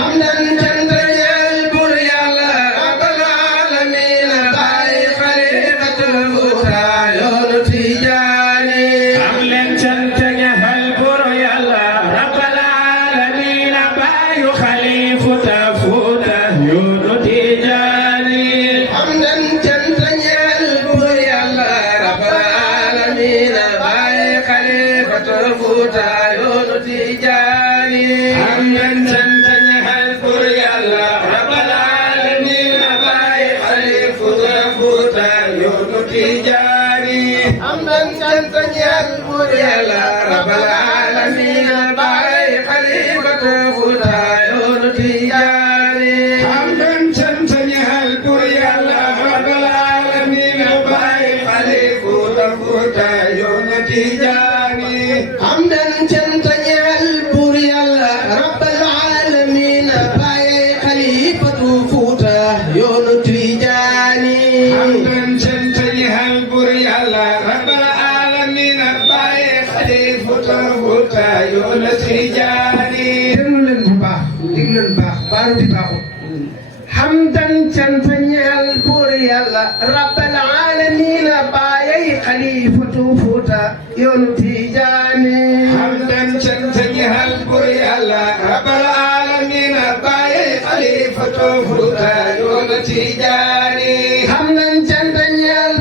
hamdan cant ñeel buur yàlla rabbal alamin baayay xalifatu fuuta yoonu tijaani hamdan cant ñeel buur yàlla rabbal alamin baayay xalifatu fuuta yoonu tijaani hamdan cant ñeel buur yàlla rabbal alamin baayay xalifatu fuuta yoonu tijaani hamdan cant ñeel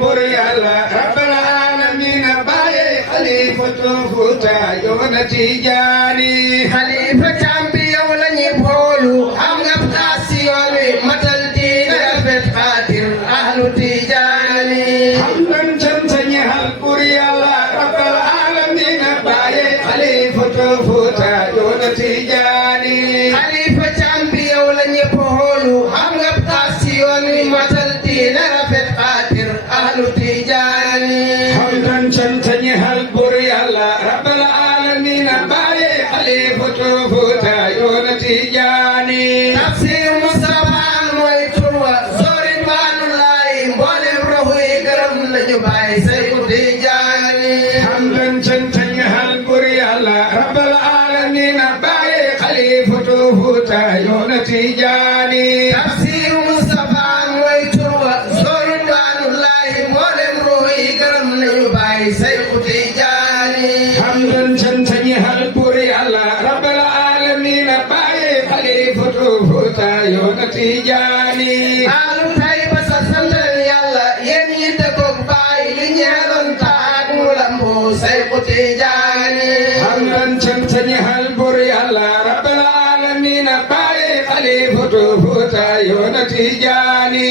buur yàlla rabbal alamin baayay xalifatu fuuta yoonu tijaani xalifa cambi yow la ñuy boolu am nga taasi yoon wi matal diine rafet xaatir ahlu tijaani hamdan cant ñeel buur yàlla rabbal alamin baayay xalifatu fuuta yoonu tijaani xalifa cambi yow la ñuy boolu am nga taasi yoon wi matal diine rafet xaatir ahlu tijaani hamdan cant ñeel buur yàlla rabbal alamin baayay xalifatu fuuta yoonu tijaani tafsir Mustafa mooy turwa sori baanu laay mboolem roxu yi gërëm nañu bàyyi say ku tijaani hamdan cant ñeel buur yàlla rabbal alamin baayay xalifatu fuuta yoonu tijaani tafsir Mustafa mooy turwa sori baanu laay mboolem roxu yi gërëm nañu bàyyi say ku tijaani hamdan cant ñeel buur yàlla rabbal alamin baayay xalifatu fuuta yoonu tijaani alu Tayba sa santal yàlla yéen ñi dëkkoog baay li ñeeloon taat mu lamboo say ku tijaani hamdan cant ñeel buur yàlla rabbal alamin baayay xalifatu fuuta yoonu tijaani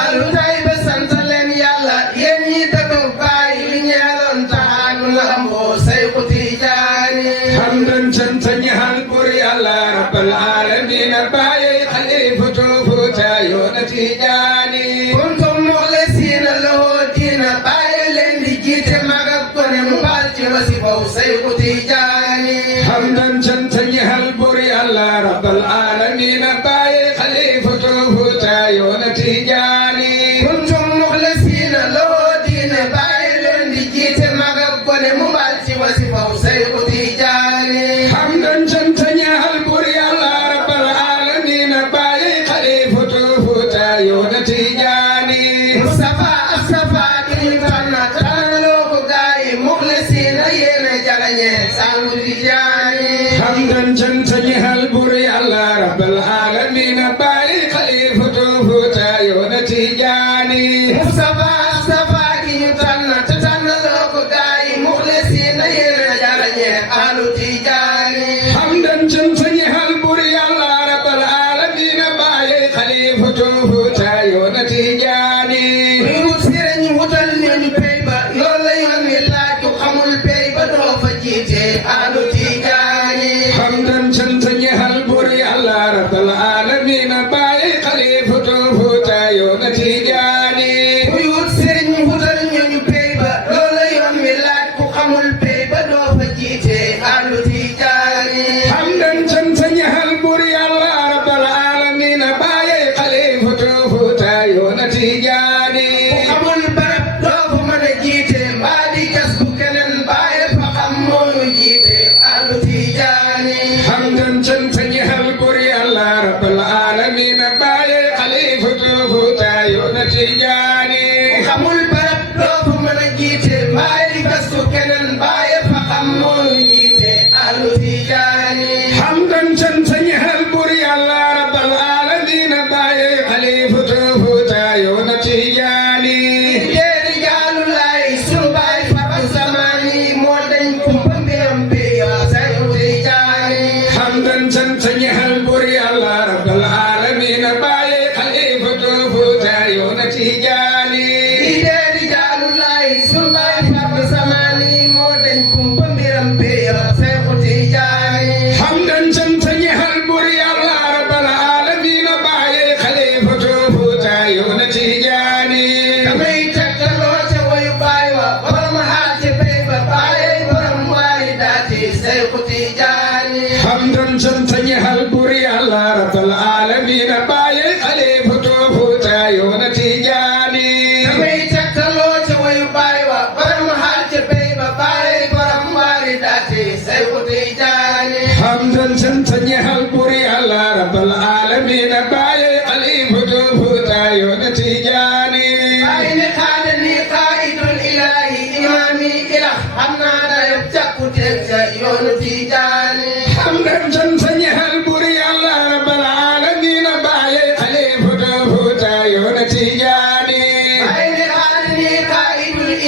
alu Tayba santal leen yàlla yéen ñi dëkkoog baay li ñeeloon taat mu lamboo say ku tijaani hamdan cant ñeel buur yàlla rabbal alamin baayay xalifatu fuuta yoonu tijaani kuntum muxlisiina lahu diina bàyyi leen di jiite mag ak gone mu baal ci wasifaw say ku tijaani hamdan cant ñeel buur yàlla rabbal alamin baayay xalifatu fuuta yoonu tijaani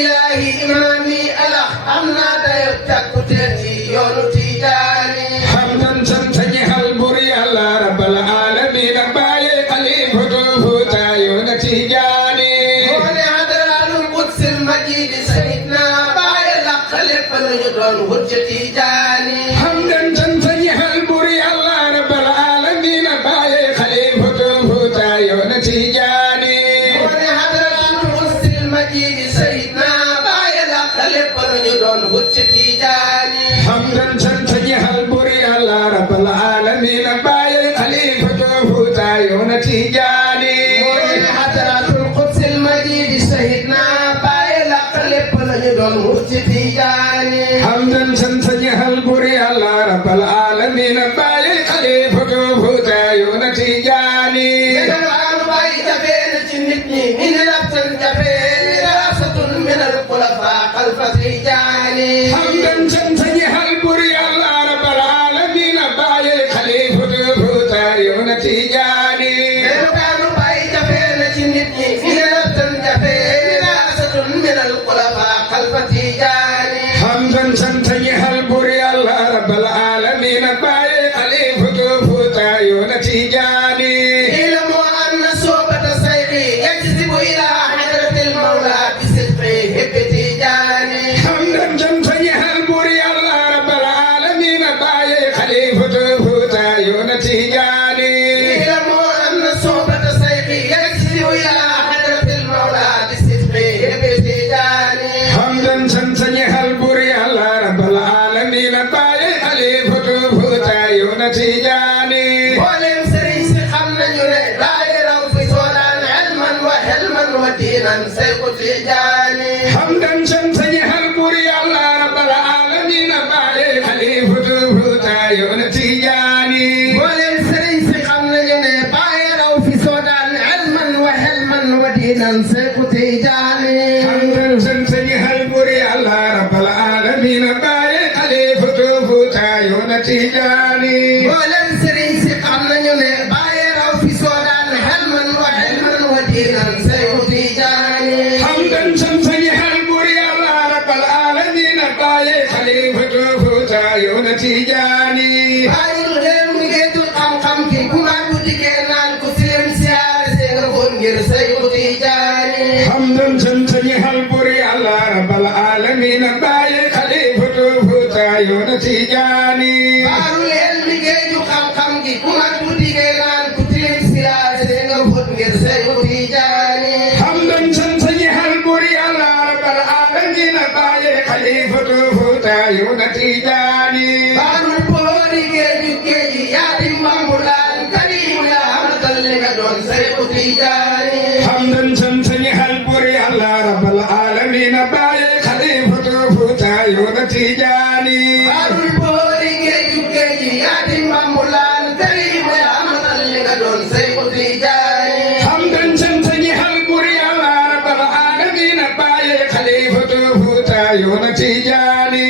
ilahi imami Allah am naa dayoo càkkuteel ci yoonu Tijaani hamdan sant ñeel bur Yàlla rabbal aalamiin bàyyi xalifatu Fuuta yoonu Tijaani boole hadaraatul qudsil majiid sayid naa bàyyi làq lépp lu ñu doon wut ci Tijaani hamdan sant ñeel bur Yàlla rabbal aalamiin bàyyi xalifatu Fuuta yoonu Tijaani boole hadaraatul qudsil majiid sayid naa bàyyi làq lépp lu ñu doon wut ci Tijaani hamdan sant ñeel bur Yàlla rabbal aalamiin bàyyi xalifatu Fuuta yoonu Tijaani boole hadaraatul qudsil majiid sayid naa bàyyi làq lépp lu ñu doon wut ci Tijaani hamdan sant ñeel bur Yàlla rabbal aalamiin bàyyi xalifatu Fuuta yoonu Tijaani Alxuraan bàyyi jafee na ci nit ñi min nafsin jafee wirasatun min al-xulafaa xalfa Tijaani hamdan sant ñeel bur Yàlla rabbal aalamiin bàyyi xalifatu Fuuta yoonu Tijaani Alxuraan bàyyi jafee na ci nit ñi min nafsin jafee wirasatun min al-xulafaa xalfa Tijaani hamdan sant ñeel bur Yàlla rabbal aalamiin bàyyi xalifatu Fuuta yoonu Tijaani اعلموا أن صحبة الشيخ يجذب إلى حضرة المولى بصدقه بتيجاني hamdan sant ñeel bur Yàlla rabbal aalamiin bàyyi xalifatu Fuuta yoonu Tijaani اعلموا أن صحبة الشيخ يجذب إلى حضرة المولى بصدقه بتيجاني hamdan sant ñeel bur Yàlla rabbal aalamiin bàyyi xalifatu Fuuta yoonu Tijaani ولم سريس خمنا يرى لا يروا في سودان علما وحلما ودينا سيق تيجاني hamdan sant ñeel bur Yàlla rabbal aalamiin bàyyi xalifatu Fuuta yoonu Tijaani ولم سريس خمنا يرى لا يروا في سودان علما وحلما ودينا سيق تيجاني hamdan sant ñeel bur Yàlla rabbal aalamiin bàyyi xalifatu Fuuta yoonu Tijaani ولم سريس خمنا يرى لا يروا في سودان علما وحلما ودينا سيق تيجاني hamdan sant ñeel bur Yàlla rabbal aalamiin bàyyi xalifatu Fuuta yoonu Tijaani bàyyil réew mi ngeen xam-xam ki ku mag bu dikkee naan ku silim siyaare see nga foon ngir Seexu Tijaani hamdan sant ñeel bur Yàlla rabbal aalamiin bàyyi xalifatu Fuuta yoonu Tijaani baaru leen liggéeyu xam-xam gi ku mag bu dikkee naan ku silim siyaare see nga foon ngir Seexu Tijaani hamdan sant ñeel bur Yàlla rabbal aalamiin bàyyi xalifatu Fuuta yoonu Tijaani baarul boori géeju géeji yaa di mambulaan karimu yaa amatal li nga doon Seexu Tijaani hamdan sant ñeel bur Yàlla rabbal aalamiin bàyyi xalifatu Fuuta yoonu Tijaani baarul boori géeju géeji yaa di mambulaan karimu yaa amatal li nga doon Seexu Tijaani hamdan sant ñeel bur Yàlla rabbal aalamiin bàyyi xalifatu Fuuta yoonu Tijaani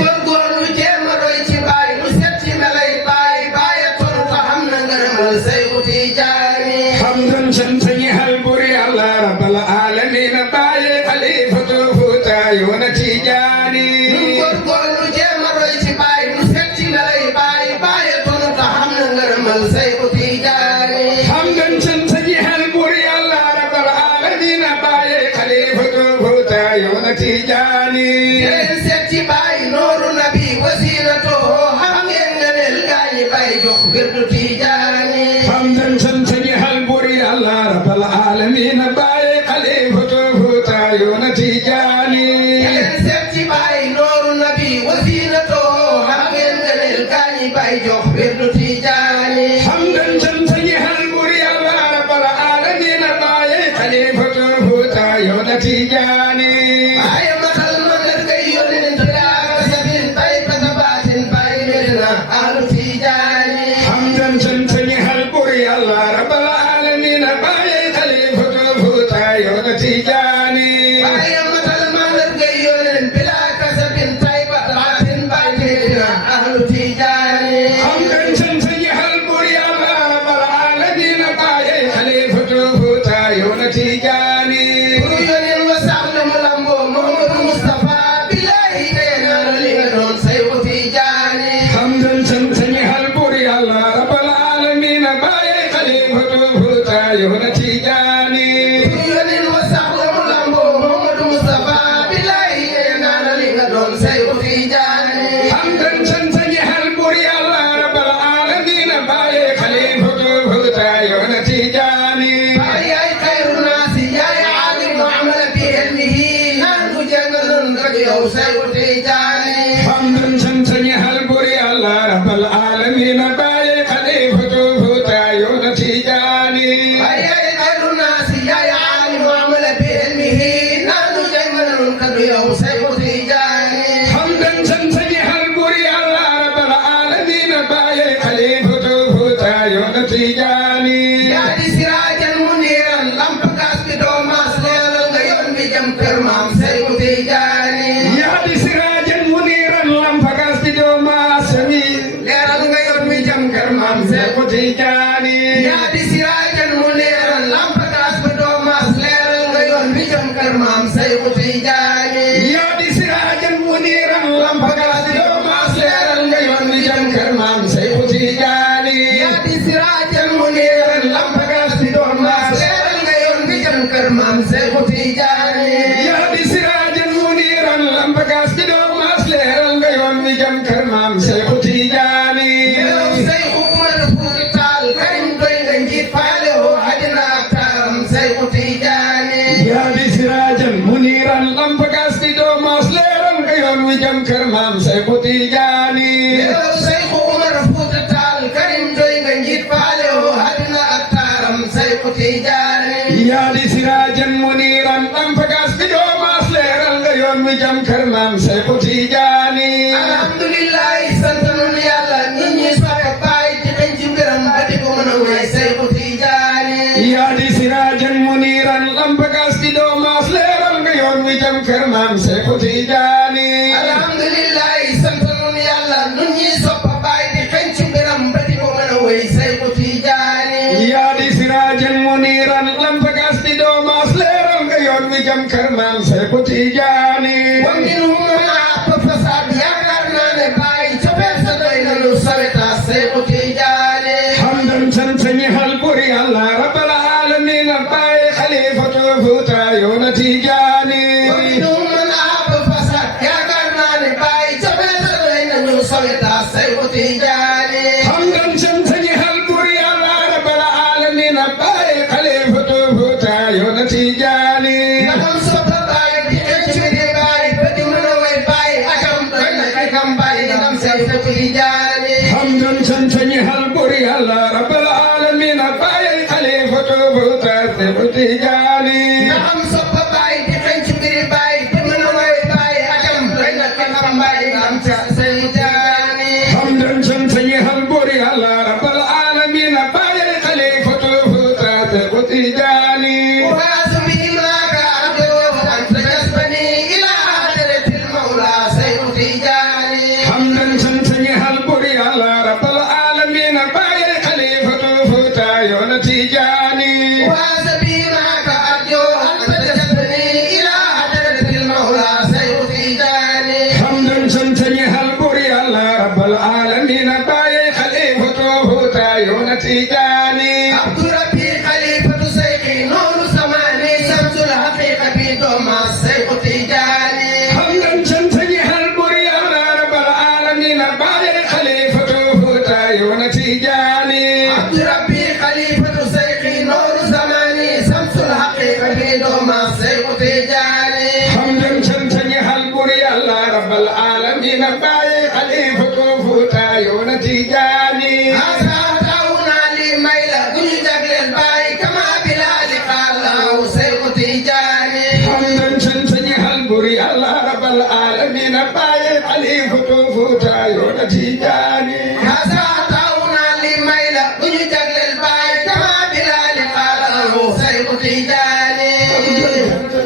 góorgóorlu jéem a roy ci baay lu set ci melay baay baay tolu ko xam na ngërëmal Seexu Tijaani hamdan sant ñeel bur Yàlla rabbal aalamiin bàyyi xalifatu Fuuta yoonu Tijaani góorgóorlu jéem a roy ci baay lu set ci melay baay baay tolu ko xam na ngërëmal Seexu Tijaani hamdan sant ñeel bur Yàlla rabbal aalamiin bàyyi xalifatu Fuuta yoonu Tijaani leen set ci baay nooru nabi wasiilato xam ngeen ngëneel gaa ñi bay jox wirdu Tijaani hamdan sant ñeel bur Yàlla rabbal aalamiin bàyyi xalifatu Fuuta yoonu Tijaani leen seet ci baay nooru nabi wasiilato xam ngeen ngëneel gaa ñi bay jox wirdu Tijaani hamdan sant ñeel bur Yàlla rabbal aalamiin bàyyi xalifatu Fuuta yoonu Tijaani waaye matal ma nga ngay yónneen yaa sabin bay pasabaatin bay medina ahlu Tijaani hamdan sant ñeel bur Yàlla rabbal aalamiin bàyyi xalifatu Fuuta yoonu Tijaani waaye matal ma nga ngay yónneen bilaa kasabin bay pasabaatin bay medina ahlu Tijaani hamdan sant ñeel bur Yàlla rabbal aalamiin bàyyi xalifatu Fuuta yoonu Tijaani pour yónneen wa sax lu mu lamboo yow Seexu Tijaani hamdan sant ñehal bur Yàlla rabbal alamin baye xalifatu Fuuta yoona Tijaani ayay aduna si yaay alim amala bi ilmihi nanu jaymanun kadu yow Seexu Tijaani hamdan sant ñehal bur Yàlla rabbal alamin baye xalifatu Fuuta yoona Tijaani yaa di siraajan muniiran lamp gas bi doo maas leeral nga yoon bi jëm kër maam Seexu Tijaani yaa di siraajan muniiran lamp gas bi doo maas leeral nga yoon bi jëm kër maam Seexu Tijaani yaa di siraajan muniiran lamp gas bi doo maas leeral nga yoon bi jëm kër maam Seexu Tijaani yaa di siraajan muniiran lamp gas bi doo maas leeral nga yoon bi jëm kër maam Seexu Tijaani yaa di siraajan muniiran lamp gas bi doo maas leeral nga yoon bi jëm kër maam Seexu Tijaani yaa di siraajan muniiran lamp gas bi doo maas leeral nga yoon bi jëm kër maam Seexu Tijaani yow Seexu Umar Fuuti Taal karim doy nga njiit faale woo àddina ak taaram Seexu Tijaani yaa di siraajan muniiran lamp gas bi doo maas leeral nga yoon wi jëm kër maam Seexu Tijaani yow Seexu Umar Fuuti Taal karim doy nga njiit faale woo àddina ak taaram Seexu Tijaani yaa di siraajan muniiran lamp gas bi doo maas leeral nga yoon wi jëm kër maam Seexu Tijaani alhamdulillahi sant nañu yàlla nit ñi soppe baay di xëñ ci mbiram ba di ko mën a wéy Seexu Tijaani yaa di siraajan muniiran lamp gas bi doo maas leeral nga yoon wi jëm kër maam Seexu Tijaani alhamdulillahi sant nañu yàlla nit ñi soppe baay di xëñ ci mbiram ba di ko mën a wéy Seexu Tijaani yaa di siraajan muniiran lamp gas bi doo maas leeral nga yoon wi jëm kër maam Seexu Tijaani wa minhum man ahabba fasaad yaakaar naa ne baay cofeel sa doy na lu saweta Seexu Tijaani hamdan sant ñehal bur Yàlla rabbal alamin baye xalifatu Fuuta yoona Tijaani wa minhum man ahabba fasaad yaakaar naa ne baay cofeel sa doy na lu saweta Seexu Tijaani hamdan sant ñehal bur Yàlla rabbal alamin baye xalifatu Fuuta yoona Tijaani nakam soppa baay di xëccëri baay ba di mën a way baay akam doy na akam baay nakam Seexu Tijaani hamdan sant ñehal bur Yàlla rabbal alamin baye xalifatu Fuuta Seexu Tijaani nakam soppa baay di xëccëri baay ba di mën a way baay akam doy na akam baay nakam Seexu Tijaani hamdan sant ñehal bur Yàlla rabbal alamin baye xalifatu Fuuta Seexu Tijaani وحاسبي معك أرجو وأنت جذبني إلى حضرة المولى Seexu Tijaani hamdan sant ñehal bur Yàlla rabbal alamin baye xalifatu Fuuta yoona Tijaani وحاسبي معك أرجو أنت جذبني إلى حضرة المولى Seexu Tijaani hamdan sant ñehal bur Yàlla rabbal alamin baye xalifatu Fuuta yoona Tijaani عبد ربي خليفة سيخي نور زماني شمس الحقيقة دوما Seexu Tijaani hamdan sant ñehal bur Yàlla rabbal alamin baye xalifatu Fuuta yoona Tijaani عبد ربي خليفة سيخي نور زماني شمس الحقيقة دوما Seexu Tijaani hamdan sant ñehal bur Yàlla rabbal alamin baye xalifatu Fuuta yoona Tijaani هذا دعونا لميلة كل جبل باي كما بلال قال له Seexu Tijaani hamdan sant ñehal bur Yàlla rabbal alamin baye xalifatu Fuuta yoona Tijaani هذا دعونا لميلة كل جبل باي كما بلال قال له Seexu Tijaani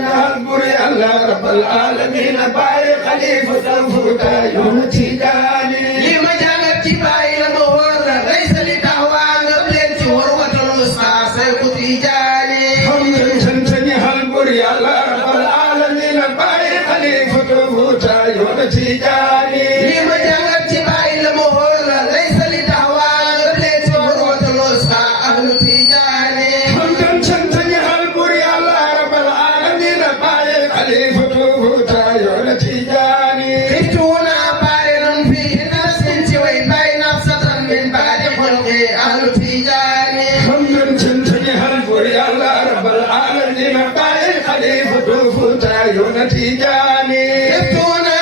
ñehal bur Yàlla rabbal alamin baye xalifatu Fuuta yoona Tijaani li ma jàngat ci baay la ma wóor la lay sa li taxawaa nga leen ci war watal usta Seexu Tijaani hamdan sant ñehal bur Yàlla rabbal alamin baye xalifatu Fuuta yoona Tijaani li ma jàngat ci baay la ma wóor la lay sa li taxawaa nga leen ci war watal usta ahlu Tijaani hamdan sant ñehal bur Yàlla rabbal alamin baye xalifatu Fuuta yoona Tijaani xiftuuna baare nan fi nafsin ci way baay nafsatan min baadi xulqi ahlu Tijaani hamdan sant ñehal bur Yàlla rabbal alamin baye xalifatu Fuuta yoona Tijaani xiftuuna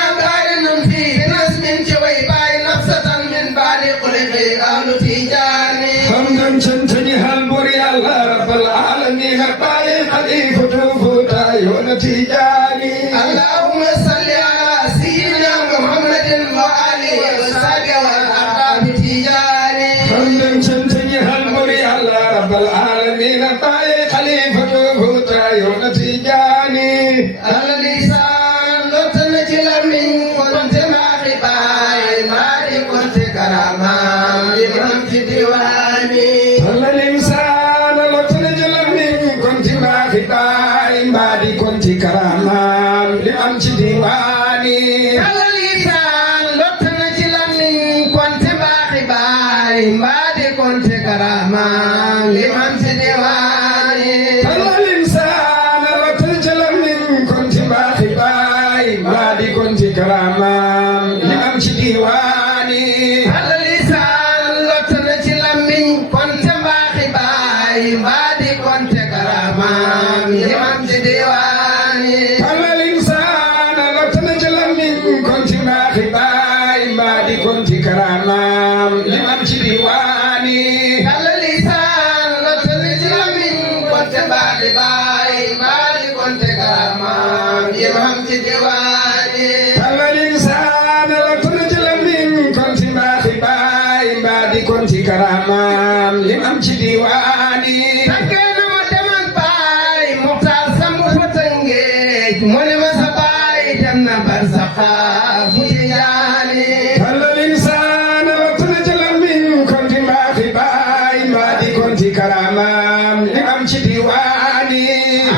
lisaan lot na ci lamiñ konte mbaaxi baay mbaa di konte karamaam limam ci diwaani talla limsaan lot na ci lamiñ konte mbaaxi baay mbaa di konte karamaam limam ci diwaani talla lisaan lot na ci lamiñ konte mbaaxi baay mbaa di konte karamaam limam ci diwaani talla limsaan lot na ci lamiñ konte mbaaxi baay mbaa di konte karamaam limam ci diwaani talla lisaan lot na ci lamiñ konte mbaaxi baay mbaa di konte karamaam limam ci diwaani talla limsaan lot na ci lamiñ konte mbaaxi baay mbaa di konte karamaam limam ci diwaani talla lisaan lot na ci lamiñ konte mbaaxi baay mbaa di konte karamaam limam ci diwaani talla limsaan lot na ci lamiñ konte mbaaxi baay mbaa di konte karamaam limam ci diwaani takkeena ma dem ak baay Muxtaar Samb fa Tëngéej mu ne ma sa baay dem na barsaxa fu Tijaani talla limsaan lot na ci lamiñ konte mbaaxi baay mbaa di konte karamaam limam ci diwaani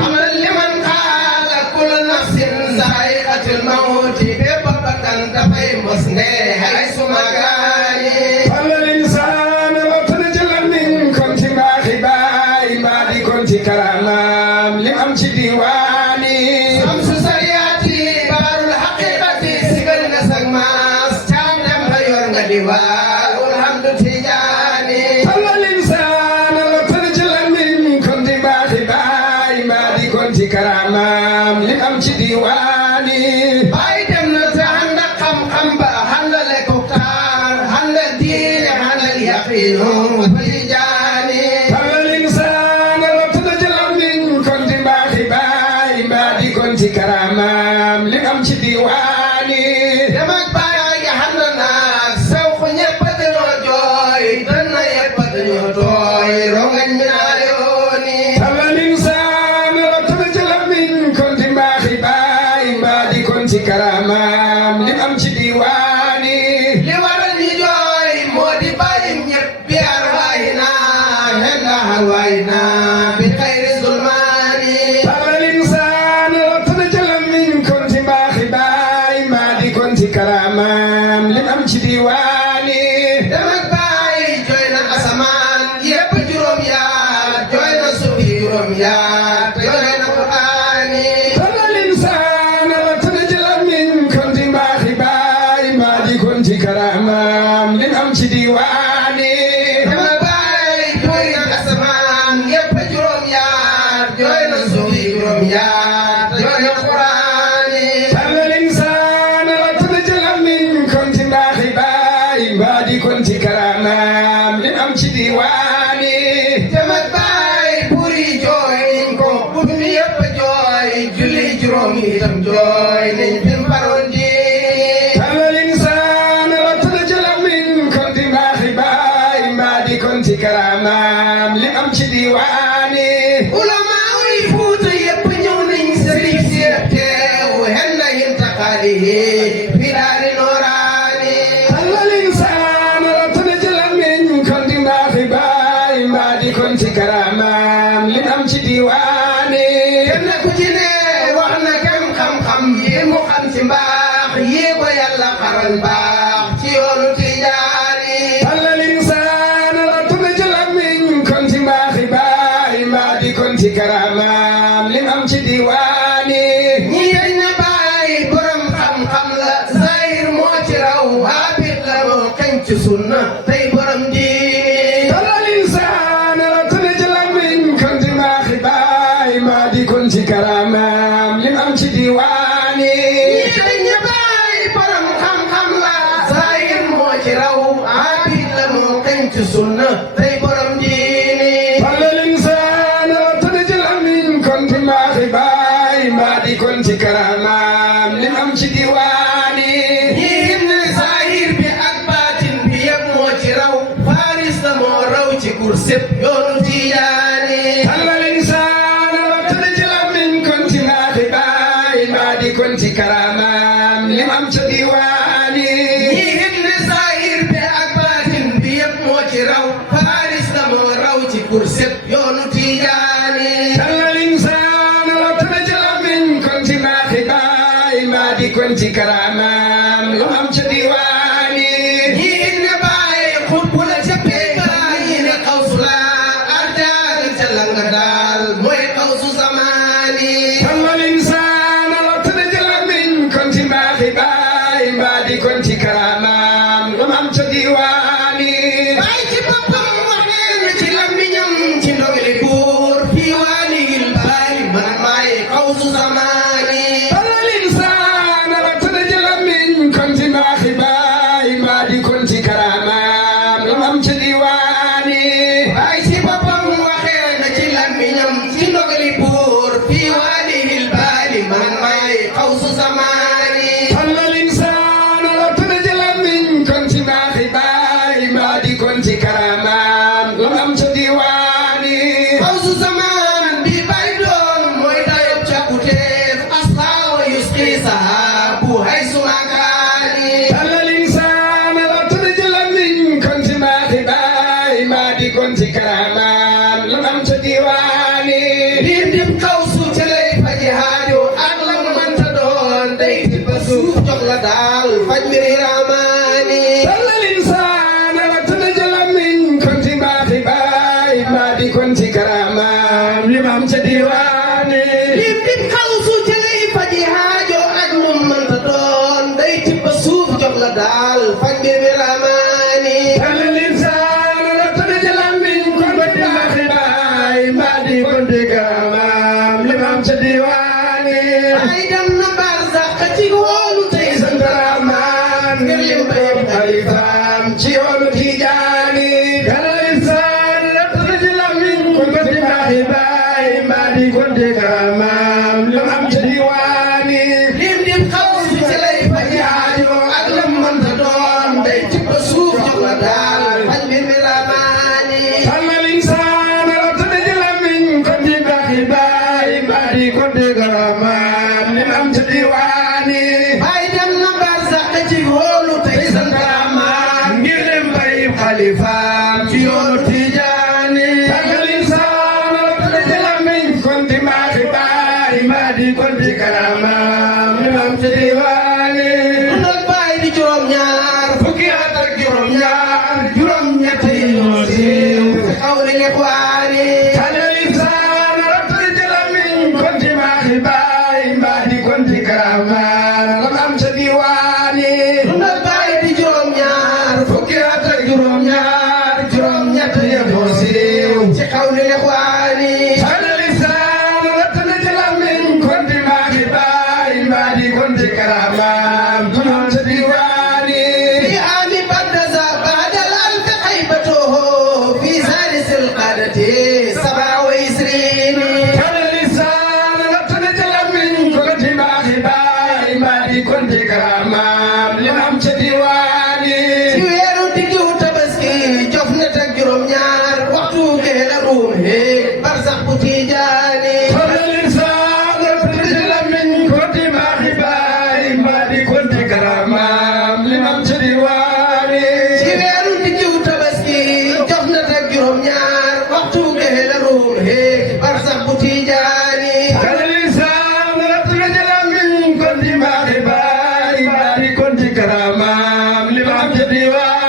amal liman xaala kullu nafsin zaa'iqatul mawti bépp bakkan dafay mos ndee hay suma gaani talla limsaan lot na ci lamiñ konte mbaaxi baay mbaa di konte karamaam limam ci diwaani samsu sariyaati baarul haqiqati sigal nga sag maas caam dem ba yor nga diwaal alhamdu Tijaani talla limsaan lot na ci lamiñ konte mbaaxi baay mbaa di konte karamaam limam ci diwaani baay dem na te ànd ak xam-xam ba àndale ko taar àndal diine àndal yaqiinu fa Tijaani talla limsaan lot na ci lamiñ konte mbaaxi baay mbaa di konte karamaam limam ci diwaani dem ak baay gi xam na naag sew ko ñëpp dañoo jooy dana yëpp dañoo tooy rongañ mi naa yooni talla limsaan lot na ci lamiñ konte mbaaxi baay mbaa di konte karamaam limam ci diwaani li waral ñi jooy moo di bàyyi ñëpp bi arwaay naa hen la arwaay naa bi xayri zulmaani talla limsaan lot na ci lamiñ konte mbaaxi baay mbaa di konte karamaam limam ci diwaani dem ak baay jooy na asamaan yëpp juróom yaar jooy na suuf yi juróom yaar te jooy na quraani talla limsaan lot na ci lamiñ konte mbaaxi baay mbaa di konte karamaam limam ci diwaani dem ak baay jooy na asamaan yëpp juróom yaar jooy na suuf yi juróom yaar te jooy na quraani talla limsaan lot na ci lamiñ konte mbaaxi baay mbaa di konte karamaam limam ci diwaani dem ak baay buur yi jooy nañ ko buur mi yëpp jooy julli juróom yi itam jooy nañ fi mu faroon diini talla limsaan lot na ci lamiñ konte mbaaxi baay mbaa di konte karamaam limam ci diwaani ulamaa yi Fuuta yëpp ñëw nañ sëriñ si yëpp teew hen na intaqaalihi fi daari nooraani talla limsaan lot na ci lamiñ konte mbaaxi baay mbaa di konte karamaam limam ci diwaani kenn ku ci ne wax na kem xam-xam yi mu xam ci mbaax yi ko yàlla xaral mbaax ci yoonu Tijaani talla limsaan lot na ci lamiñ konte mbaaxi baay mbaa di konte karamaam limam ci diwaani ñi dañ na baay borom xam-xam la zahir moo ci raw habit la moo xeñ ci sunna tey borom diini talla limsaan lot na ci lamiñ konte mbaaxi baay mbaa di konte karamaam limam ci diwaani ñi dañ na baay borom xam-xam la zahir moo ci raw habit la moo xeñ ci sunna tey borom diini talla limsaan lot na ci lamiñ konte mbaaxi baay mbaa di konte karamaam limam ci diwaani ñi ne zahir bi ak baatin bi yëpp moo ci raw faris la moo raw ci kursib yoonu Tijaani talla limsaan lot na ci lamiñ konte mbaaxi baay mbaa mbaa di kon ci karaamaam li am ca diwaani ñi hit ne saayir te ak baatin bi yëpp moo ci raw Faris la moo raw ci kurseb yoonu Tijaani tallal insaan rattana ca lamiñ kon ci baaxi baay mbaa di kon ci karaamaam li am ca diwaani ñi hit ne baay xutbu la ca peega ñi ne xawsu la arjaan ca langa daal mooy xawsu zamaani tallal insaan rattana ca lamiñ kon ci baaxi baay mbaa di kon ci karaamaam li am ca diwaani baay ci boppam wax ne ci làmmiñam ci ndogali buur fii waanil baay man maay xawsu zamaani tallal insaan rattana ca lamiñ kon ci baaxi baay mbaa di kon ci karaamaam li am ca diwaani baay ci boppam waxee na ci làmmiñam ci ndogali buur fii waanil baay man maay xawsu zamaani tallal insaan rattana ca lamiñ kon ci baaxi baay mbaa di kon ci karaamaam li am ca diwaani xawsu zamaan bi baay doon mooy dayob càkkuteef asxaawa yusqi sahaabu hay sumakaani tallal insaan rattana ca lamiñ kon ci baaxi baay mbaa di kon ci karaamaam li am ca diwaani lim dim xawsu ca lay faji haajo ak lam mënta doon day tibba suuf jox la daal faj mbiri raamaani tallal insaan rattana ca lamiñ kon ci baaxi baay mbaa di kon ci karaamaam li am ca diwaani lim dim xawsu ca lay faji haajo ak lum mënta doon day tibba suuf jox la daal faj mbiri raamaani tallal insaan rattana ca lamiñ kon ci baaxi baay mbaa di kon ci karaamaam li am ca diwaani ay dem na barzaq ci wóolu tey sant Rahmaan ngir lim bay xalifaam ci yoonu Tijaani tallal insaan rattana ca lamiñ kon ci baaxi baay mbaa di kon ci karaamaam li am ca diwaani lim dim xawsu ca lay faji haajo ak lam mënta doon day tibba suuf jox la daal faj mbiri raamaani tallal insaan rattana ca lamiñ kon ci baaxi baay mbaa di kon ci karaamaam li am ca diwaani ay dem na barzaq ci wóolu tey sant Rahmaan ngir dem bay xalifaam ci yoonu Tijaani tallal insaan rattana ca lamiñ kon ci baaxi baay mbaa di kon ci karaamaam li am ca diwaani dundal baay di juróom ñaar fukki at ak juróom-ñaar juróom-ñett yi ñoo siiw xaw li lixwaani tallal insaan rattana ca lamiñ kon ci baaxi baay mbaa di kon ci karaamaam li am ca diwaani dundal baay di juróom ñaar fukki at ak juróom-ñaar juróom-ñett yi ñoo siiw ci xaw li lixwaani tallal insaan rattana ca lamiñ kon ci baaxi baay mbaa di kon ci karaamaam li am ca diwaani في عام بدزا بعد الألف خيبته في سادس القادة 27 tallal insaan rattana ca lamiñ kon ci baaxi baay mbaa di kon ci karaamaam li am ca diwaani ci weeru diggu tabaski jof na teg juróom ñaar waxtu gee la ruum heeg barsax bu Tijaani tallal insaan rattana ca lamiñ kon ci baaxi baay mbaa di kon ci karaamaam li am ca diwaani ci weeru diggu tabaski jof na teg juróom ñaar waxtu gee la ruum heeg barsax bu Tijaani tallal insaan rattana ca lamiñ kon ci baaxi baay mbaa di kon ci karaamaam li am ca diwaani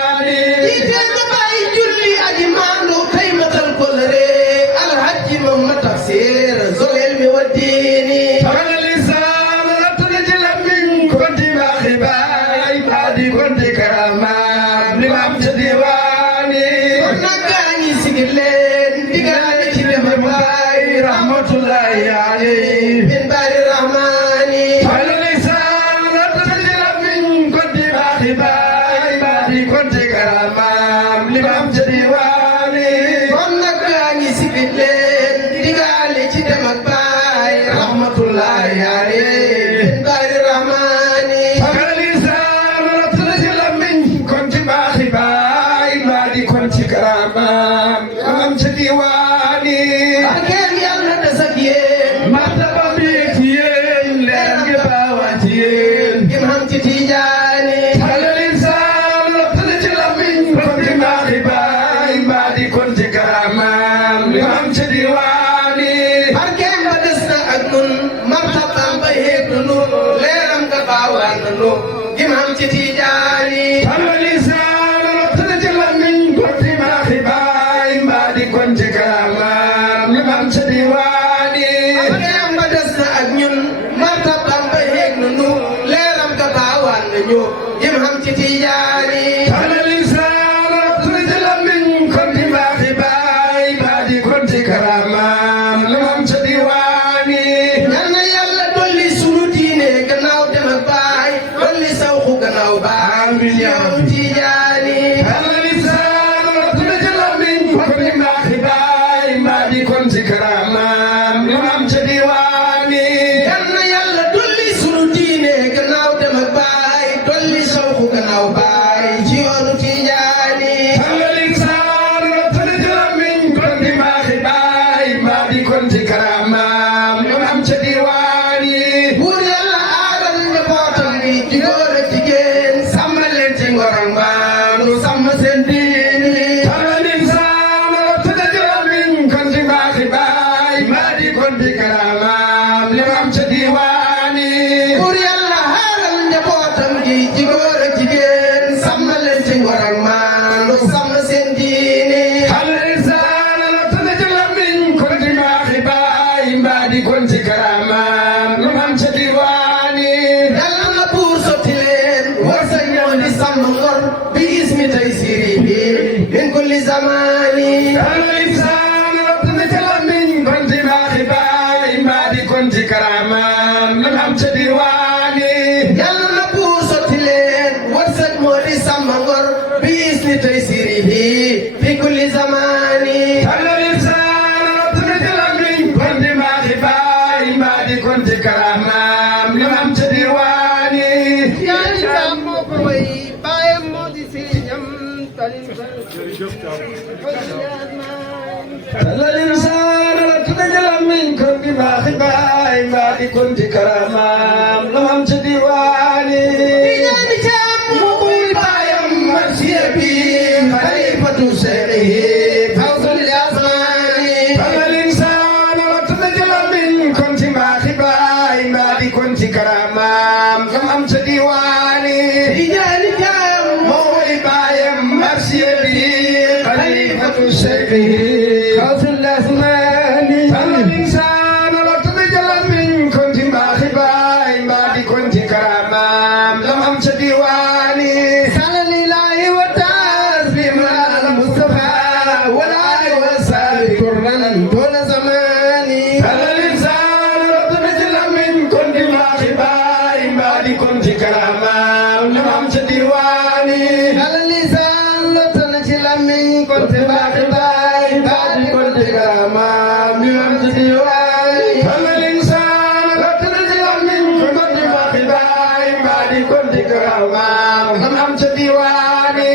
ci yéen gi mu am ci tijaani tàllal insaan lottale ci lamiñ kon di mbaaxi baay mbaa di kon ci karaamaam li mu am ci diwaani barkeem ba des na ak nun martabaam ba yéeg na nu leeram nga baawaan na nu gi mu am ci tijaani tàllal insaan lottale ci lamiñ kon di mbaaxi baay mbaa di kon ci karaamaam li mu am ci diwaani barkeem ba des na ak ñun martabaam ba yéeg na nu leeram nga baawaan na ñu gi mu am ci tijaani tàllal insaan lottale ci lamiñ kon di mbaaxi baay mbaa di kon ci karaamaam li mu am ci diwaani yal na yàlla dolli sunu diine gannaaw dem ak baay dolli sawxu gannaaw baay Amiin yaa yow Rabbi. tijaani tàllal insaan lottale ci lamiñ kon di mbaaxi baay mbaa di kon ci karaamaam li mu am ci diwaani yal na yàlla dolli sunu diine gannaaw dem ak baay dolli sawxu gannaaw baay ci yoonu tijaani tàllal insaan lottale ci lamiñ kon di mbaaxi baay mbaa di kon ci karaamaam li mu am ci diwaani buur yàlla aaral njabootam bi ci góor ak jigéen sàmmal leen ci ngoram mbaam nu sàmm seen diini tàllal insaan lottale ci lamiñ kon di mbaaxi baay mbaa di kon ci karaamaam li mu am ci diwaani buur yàlla aaral njabootam gi ci góor ak jigéen sàmmal leen ci ngoram mbaam nu sàmm seen diini tàllal insaan lottale ci lamiñ kon di mbaaxi baay mbaa di kon ci karaamaam li mu am ci diwaani yàlla na buur sotti leen wërsëg moo di sàmm ngor bi ismi tey siri bi min kulli zamani tàllal insaan lottale ci lamiñ kon di mbaaxi baay mbaa di kon ci karaamaam li mu am ci diwaani yàlla na buur sotti leen wërsëg moo di sàmm ngor bi ismi tey siri bi fi kulli zamani tàllal insaan lottale ci lamiñ kon di mbaaxi baay mbaa di kon ci karaamaam li mu am ci diwaani yaani jaam moo ko way baayam moo di sëriñam talim tàllal insaan lottale ci lamiñ kon di mbaaxi baay mbaa di kon ci karaamaam li mu am ci diwaani yaani jaam moo ko way baayam marsiya bi xalifatu seexihi fawzul asmaani tàllal insaan lottale ci lamiñ kon di mbaaxi baay mbaa di kon ci karaamaam li mu am ci diwaani yaani jaam moo mooy baayam marsiya bi xalifatu seexihi fawzul asmaani tàllal insaan lottale ci lamiñ kon di mbaaxi baay mbaa di kon ci karaamaam li mu am ci diwaani صلى الله وتسليم على المصطفى والآل والصحب كرما طول زماني tàllal insaan lottale ci lamiñ kon di mbaaxi baay mbaa di kon ci karaamaam li mu am ci diwaani على اللسان لطنة لمن كنت باقي باي بعد كنت كراما بمن تديواني tàllal insaan lottale ci lamiñ kon di mbaaxi baay mbaa di kon ci karaamaam li mu am ci diwaani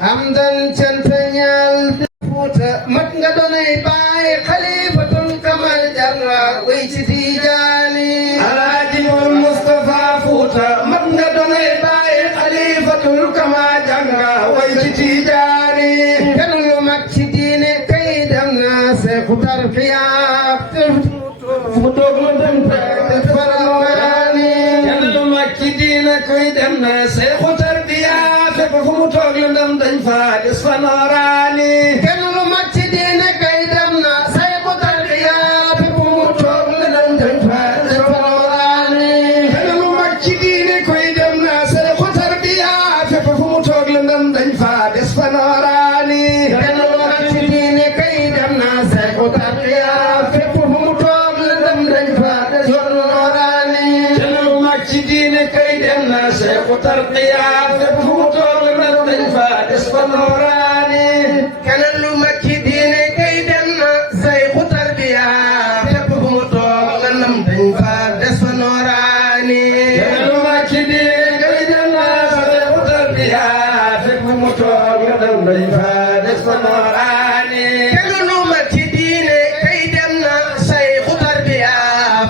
حمدا تنتنيال فوت متنga donay باي خليفة كمال جرى ويتي جاني alaaji moom Moustapha Fouta mat nga donay baay xalifatul kama janga way ci Tijaani kenn lu mag ci diine kay dem na seexu tarxiya fu toog lu dem te faramaani kenn lu mag ci diina koy dem na seexu tarbiya fépp fu mu toog lu ndam dañ fa des fa nooraani kenn lu mag ci diine kay dem na seexu tarxiya fu mu toog lu dem dañ fa des fa nooraani kenn lu mag ci diine koy dem na seexu tarbiya fépp fu mu toog lu ndam dañ fa des fa nooraani kenn lu mag ci diine kay dem na seexu tarxiya fu mu toog lu dem dañ fa des fa nooraani kenn lu mag ci diine koy dem na seexu tarbiya fépp fu mu toog lu ndam dañ fa des fa nooraani keneen lu mag ci diine kay dem na sayxu tarbiya fépp fu mu toog lanam dañ fa des fa nooraani kenn lu mag ci diine koy dem na seexu tarbiya fépp fu mu toog lu ndam dañ fa des fa nooraani keneen lu mag ci diine kay dem na sayxu tarbiya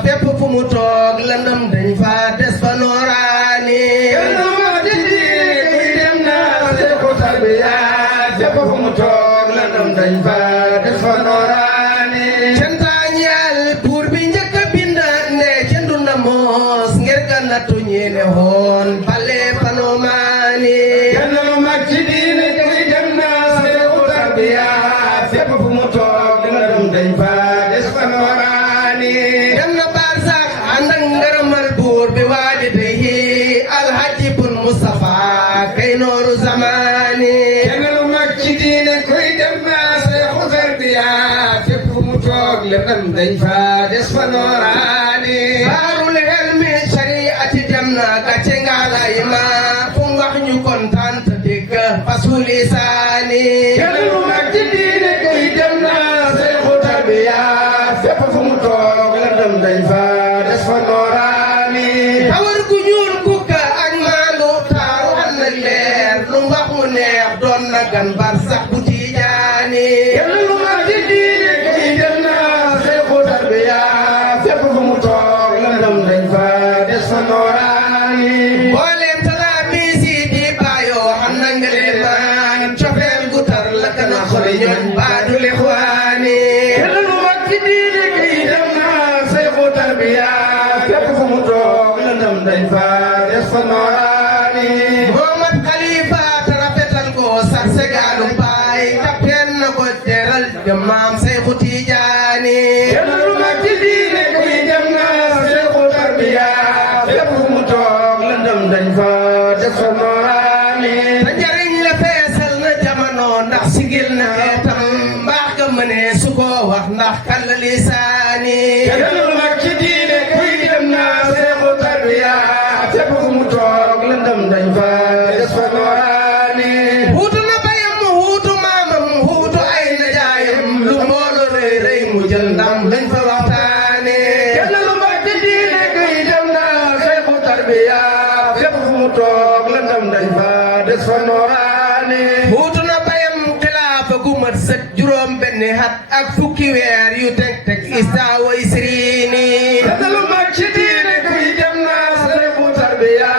fépp fu mu toog lanam dañ fa des fa nattu ñi ne woon bale panomaani kenn lu mag ci diine koy dem na seexu tarbiya fépp fu mu toog la dem dañ fa des fa nooraani dem na baar sax ànd ak ngërëmal buur bi waalidayhi alhaji bun Mustafa kay nooru zamaani kenn lu mag ci diine koy dem na seexu tarbiya fépp fu mu toog la dem dañ fa des fa nooraani baarul helmi shariati dem na gàcce ngaalayma fu mu wax ñu kontaan te dégg fasu lisaani kenn lu mag ci diine koy dem na seexu tarbiya fépp fu mu toog la dem dañ fa des fa nooraani tawar gu ñuul kukka ak maandu taaru ànd ak leer lu mu wax mu neex doon na gan bar sax bu tiijaani kenn lu mag ci diine koy dem na seexu tarbiya fépp fu mu toog la dem dañ fa des fa nooraani mbooleem talaamiisi di baayoo xam na nga leen maan cofeel gu tar la kana xole ñoon baadu lixwaani kenn lu mag ci diine koy dem na seexu tarbiya fépp fu mu toog la dem dañ fa des fa nooraani Muhammad Khalifa te rafetal ko sax segaalu baay kapteen na ko teral jëmmaam Seexu Tijaani kenn lu mag ci diine koy dem na seexu tarbiya fépp fu mu toog la dem dañ fa des fa nooraani te njariñ la feesal na jamono ndax sigil na xeetam mbaax ga mënee su ko wax ndax kàlla lisaani kenn lu mag ci diine koy dem na seexu tarbiya fépp fu mu toog la dem dañ fa des fa nooraani huutu na bayam mu huutu maamam mu huutu ay najaayam lu mbooloo rëy rëy mu jël ndam lañ fa waxtaane kenn lu mag ci diine koy dem na seexu tarbiya fépp fu mu toog la dem dañ fa des fa nooraani huutu na bayam xilaafa gu mat sët juróom benni at ak fukki weer yu teg istaawa isriini kenn lu mag ci diine koy dem na seexu tarbiya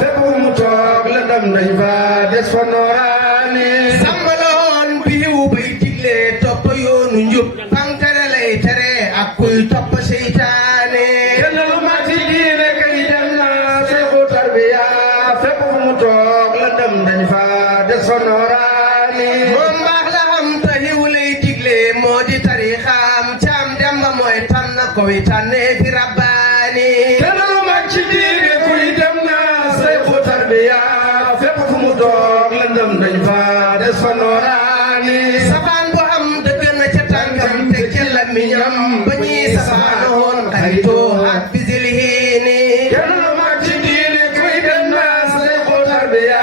fépp fu mu toog la dem dañ fa des fa nooraani sàmmaloon biiw bay digle topp yoonu njub pankare lay tere ak kuy topp seytaane kenn lu mag ci diine koy dem na seexu tarbiya fépp fu mu toog la dem dañ fa des fa nooraani moom mbaax la xam te xiw lay digle moo di tarixaam caam demba mooy tànn koy tànnee fi rabbaani kenn lu mag ci diine kuy dem na seexu tarbiya fépp fu mu toog la dem dañ fa des fa nooraani safaan bu am dëgg na ca tànkam te ca lamiñam ba ñuy safaanoon xaritoo ak bisil hiini kenn lu mag ci diine kuy dem na seexu tarbiya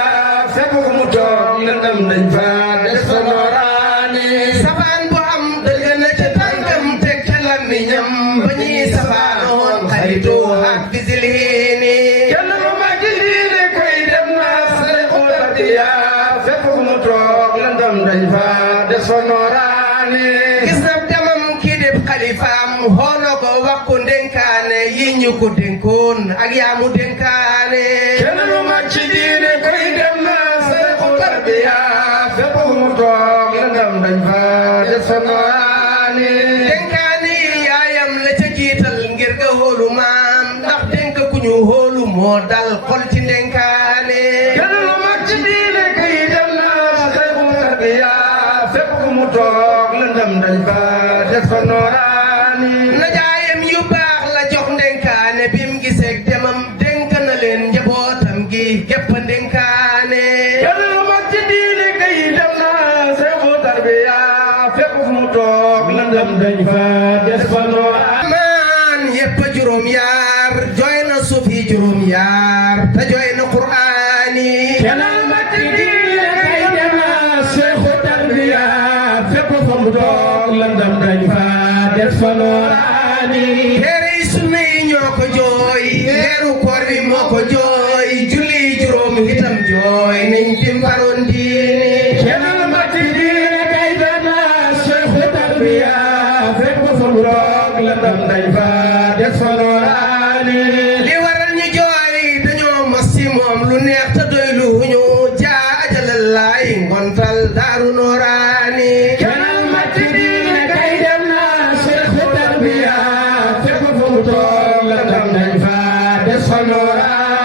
fépp fu mu toog la dem dañ fa des fa nooraani safaan bu am dëgg na ca tànkam te ca lamiñam ba ñuy safaanoon xaritoo ak bisil hiini kenn lu mag ci diine kuy dem na seexu tarbiya fépp fu mu toog la dem dañ fa des fa nooraani gis na demam kii def xalifaam xoono ko wax ko dénkaane yi ñu ko dénkoon ak yaa mu dénkaane kenn lu mag ci diine koy dem na seexu tarbiya fépp fu mu toog la dem dañ fa des fa nooraani dénkaane yi yaayam la ca jiital ngir nga hóolu maam ndax dénk ku ñu hóolu moo dal xol ci dénkaane kenn lu mag ci diine koy dem na seexu tarbiya fépp fu mu toog la dem dañ fa des fa nooraani najaayam yu baax la jox dénkaane bim giseeg demam dénk na leen njabootam gi gépp dénkaane kenn lu mag ci diine koy dem na seexu tarbiya fépp fu mu toog la dem dañ fa des fa nooraani maan yépp juróom yaar jooy na suuf yi juróom yaar te jooy na qur'aani kenn lu mag ci diine koy dem na seexu tarbiya fépp fu mu toog la dem dañ fa des fa nooraani téere yi sunna yi ñoo ko jooy weeru koor bi moo ko jooy julli juróom itam jooy nañ fi mbaroon diini kenn lu mag ci diine koy dem na seexu tarbiya fépp fu mu toog la dem dañ fa des fa nooraani li waral ñu jooy dañoo mos si moom lu neex te doylu ñu jaa ajalalaay ngontal daaru nooraani kenn lu mag ci diine koy dem na seexu tarbiya fépp fu mu toog la dem dañ fa des fa nooraani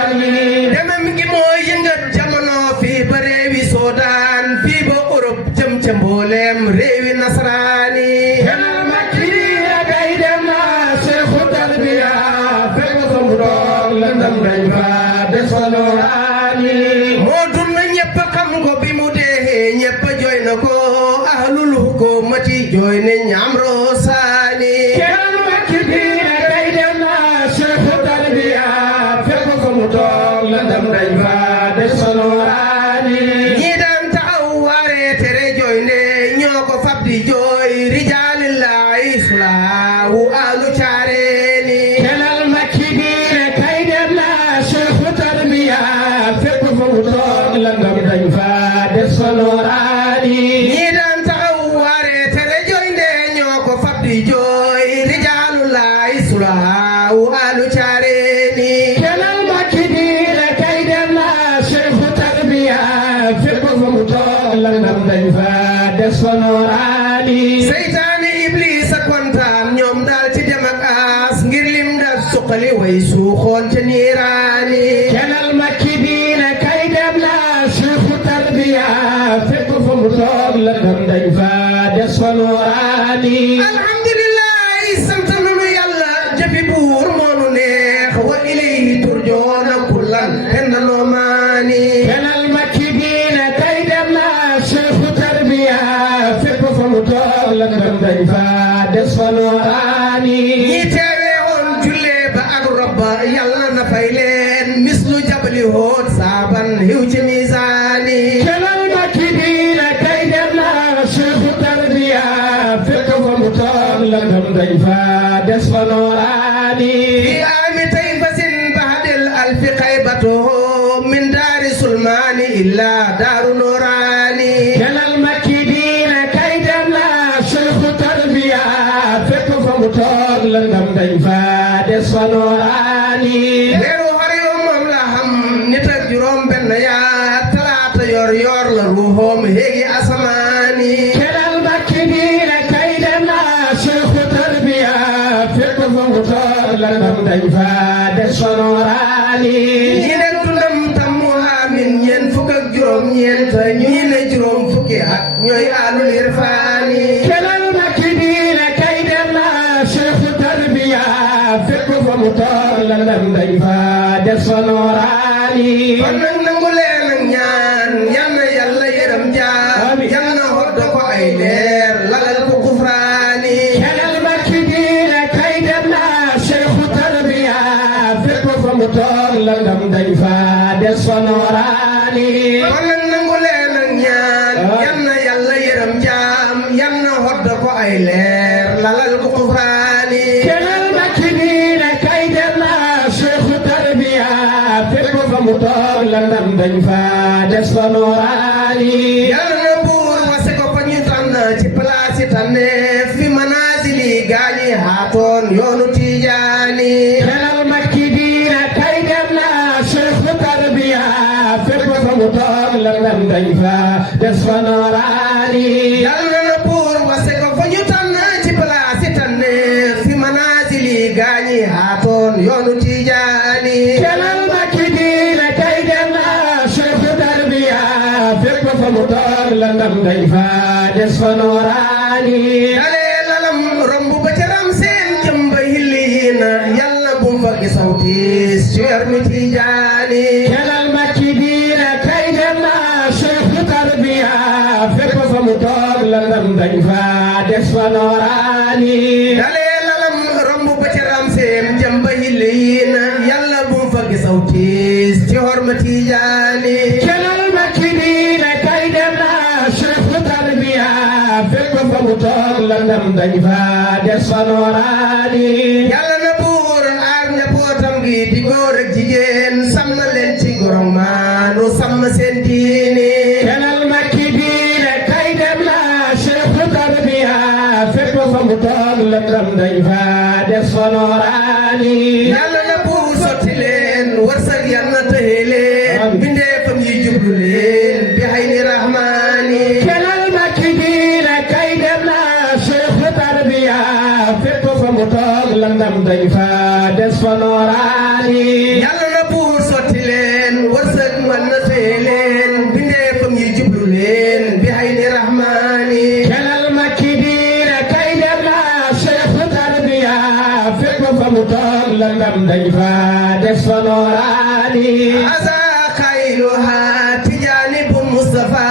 la ndam dañ fa des fa nooraani ñi daan taxaw waare tere jooy ne ñoo ko fab di jooy rijaalillahi sulaahu alu caareeni kenal makki diine kay dem na cheikhu tarbiya fépp fa mu toog la ndam dañ fa des fa nooraani ñi daan taxaw waare tere jooy ne ñoo ko fab di jooy rijaalullahi sulaahu alu caareeni kenal makki diine kay dem na cheikhu tarbiya fépp fa mu toog la ndam dañ fa des fa nooraani seytaane iblis a kontaan ñoom daal ci dem ak aas ngir lim dal suqali way suuxoon ca niiraani kenal makki diine kay dem na cheikhu tarbiya fépp fa mu toog la ndam dañ fa des fa nooraani alhamdulillahi sant nanu yàlla jëfi buur moonu neex wa ilayhi turjoona kullan hendaloo maani kenal makki diine kay dem na cheikhu tarbiya fépp fa mu toog la ndam dañ fa des fa nooraani ñi teewee woon jullee ba ak robba yàlla na fay leen mislu jabali hoot saaban hiw ci misaani kenal makki diine kay dem na cheikhu tarbiya fépp fa mu toog la ndam dañ fa des fa nooraani في عام طيبة بعد الألف خيبته من دار سلمان إلا دار نوراني kenal makki diine kay dem na cheikhu tarbiya fépp fa mu toog la ndam dañ fa des fa nooraani weeru xar yu moom la xam nit ak juróom benn yaa talaata yor yor la ruuxoom héegi asamaani kenal makki diine kay dem na cheikhu tarbiya fépp fa mu toog la ndam dañ fa des fa nooraani ñi ne dundam tammu amin ñeen fukk ak juróom ñeent ñi ne juróom fukki at ñooy alul irfaani kenal makki diine kay dem na cheikhu tarbiya fépp fa mu toog la ndam dañ fa des fa nooraani kon nag nangu leen ak ñaan yal na yàlla yërëm jaam yal na xodd ko ay leer lalal ko kufraani kenal makki diine kay dem na cheikhu tarbiya fépp fa mu toog la ndam dañ fa des fa nooraani kon nag nangu leen ak ñaan yal na yàlla yërëm jaam yal na xodd ko ay leer lalal ko kufraani kenal makki diine kay dem na cheikhu tarbiya fépp fa mu toog la ndam dañ fa des fa nooraani yàlla na buur wase ko fa ñu tànn ci place yi tànneef fi manaasili gaañi haatoon yoonu tijaani kenal makki diine kay dem na cheikhu tarbiya fépp fa mu toog la ndam dañ fa des fa nooraani yàlla na buur wase ko fa ñu tànn ci place yi tànneef fi manaasili gaañi haatoon yoonu tijaani kenal makki diine kay dem na cheikhu tarbiya fépp fa mu toog la ndam dañ fa des fa nooraani dalee lalam romb ba ca ram seen jëmba hilliina yàlla bum fa gisaw tiis ci weer mi tijaani kenal makki diine kay dem na cheikhu tarbiya fépp fa mu toog la ndam dañ fa des fa nooraani dalee lalam romb ba ca ram seen jëmba hilliina yàlla bum fa gisaw tiis ci horma tijaani kenal makki diine kay dem na cheikhu tarbiya fépp fa mu toog la ndam dañ fa des fa nooraani yàlla na buur aar njabootam gi di góor ak jigéen sàmm leen ci gorom maanu sàmm seen diini kenal makki diine kay dem na cheikhu tarbiya fépp fa mu toog la ndam dañ fa des fa nooraani yàlla na buur sotti leen wërsëg yal na tëye leen bindeefam yi jublu leen bi hay ni rahmaani kenal makki diine kay dem na cheikhu tarbiya fépp fa mu toog la ndam dañ fa des fa nooraani yàlla na buur sotti leen wërsëg man na tëye leen bindeefam yi jublu leen bi hay ni rahmaani kenal makki diine kay dem na cheikhu tarbiya fépp fa mu toog la ndam dañ fa des fa nooraani asa xayluha tijaani bu Mustafa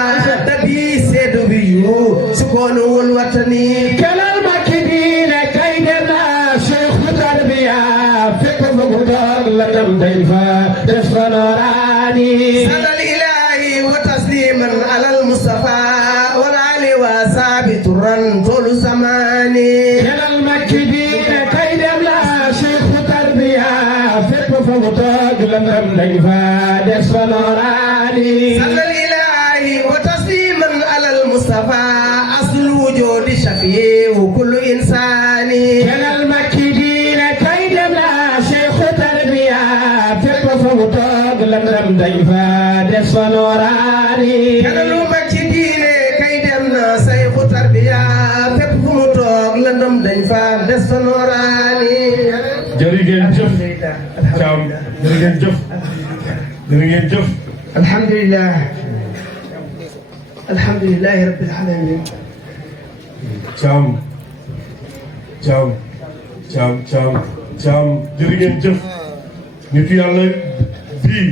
dabi seedu bi yu sukoonu wul watani kenal makki diine kay dem na cheikhu tarbiya fépp fa mu toog la ndam dañ fa des fa nooraani النوراني صلى الإله وتسليما على المصطفى والآل وصحبه ترا طول زماني يا المكدين كيد لا شيخ تربية فقه فوتاج لم نجفا دس ونوراني صلى الإله وتسليما على المصطفى أصل الوجود شفيع كل إنسان يا المكدين كيد لا شيخ تربية فقه فوتاج لم نجفا دس ونوراني كان المكدين كيدنا سيف تربية فقه فوتاج لم نجفا دس ونوراني jërëjëf Thiam jërëjëf الحمد لله الحمد لله رب العالمين Thiam jërëjëf nitu yàlla bii